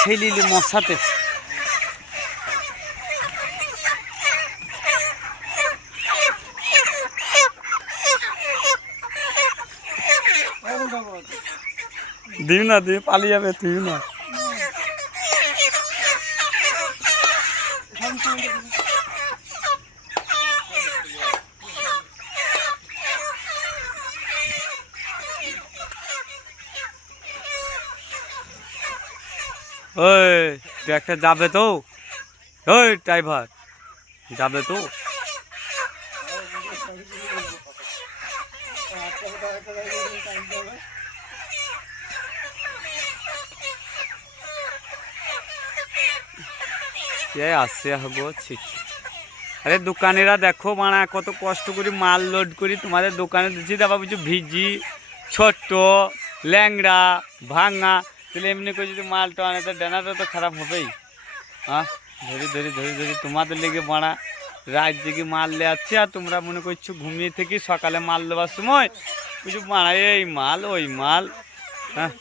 ছেলিলি মশাতে দিও না, দিয়ে পালিয়ে যাবে, তুই না। ওই ট্র্যাক্টর যাবে তো, ওই ড্রাইভার যাবে তো। আসছে হবো। আরে দোকানেরা দেখো মানা কত কষ্ট করে মাল লোড করি তোমাদের দোকানে দিচ্ছি, তারপর বুঝছো ভিজি ছোট্ট ল্যাংড়া ভাঙা, তাহলে এমনি করে যদি মালটা আনে তো ডেনাটা তো খারাপ হবেই। হ্যাঁ, ধরি ধরি ধরি ধরি তোমাদের লেগে মারা রাত জেগে মাল লে আসছে, আর তোমরা মনে করছো ঘুমিয়ে থেকে সকালে মাল দেওয়ার সময় বুঝছো মারা এই মাল ওই মাল। হ্যাঁ